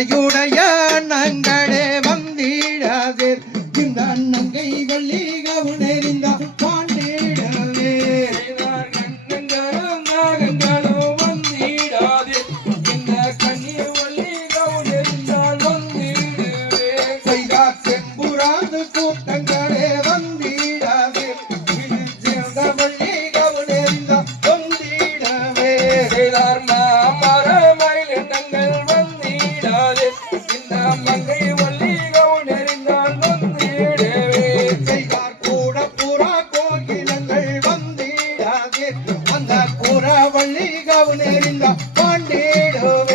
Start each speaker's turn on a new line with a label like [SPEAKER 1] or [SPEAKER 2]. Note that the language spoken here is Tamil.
[SPEAKER 1] கருணையுடைய நங்களே வந்திடாதீர் இந்த அன்னங்கை வள்ளி கவுனெறிந்த பாண்டிடவே. கூட்டங்களே. அந்த கூறவள்ளி கவுனெறிந்த பாண்டிடும்